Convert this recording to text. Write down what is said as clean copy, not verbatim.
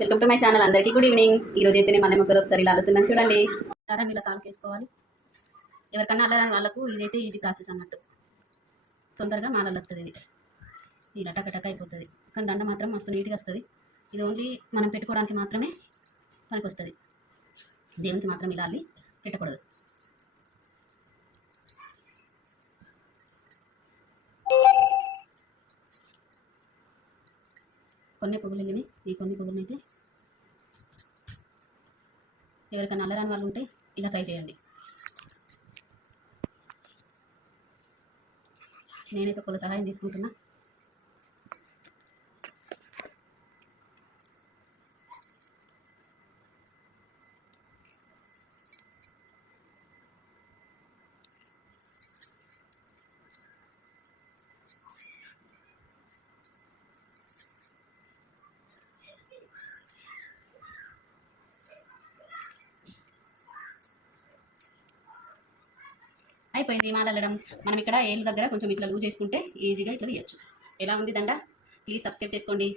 Welcome to my channel. అందరికీ good evening. ఈరోజు అయితే నేను మళ్ళీ మొక్కలు ఒకసారి ఇలా అల్లుతున్నాను చూడండి. దారాన్ని ఇలా సాల్వ్ చేసుకోవాలి. ఎవరికన్నా అల్లరాని వాళ్ళకు ఇదైతే ఈజీ ప్రాసెస్ అన్నట్టు. తొందరగా మాలలు వస్తుంది. ఇది ఇలా టక అయిపోతుంది. కానీ దండ మాత్రం మస్తు నీట్గా వస్తుంది. ఇది ఓన్లీ మనం పెట్టుకోవడానికి మాత్రమే పనికి వస్తుంది. దేవునికి మాత్రం ఇలా అల్లి పెట్టకూడదు. కొన్ని పువ్వులు వెళ్ళినాయి. ఈ కొన్ని పువ్వులను అయితే ఎవరికైనా అల్లరాని వాళ్ళు ఉంటే ఇలా ట్రై చేయండి. నేనైతే ఒకళ్ళ సహాయం తీసుకుంటున్నా. అయిపోయింది మాల అల్లడం. మనం ఇక్కడ ఏళ్ళ దగ్గర కొంచెం ఇట్లా లూజ్ చేసుకుంటే ఈజీగా ఇట్లా తీయచ్చు. ఎలా ఉంది దండ? ప్లీజ్ సబ్స్క్రైబ్ చేసుకోండి.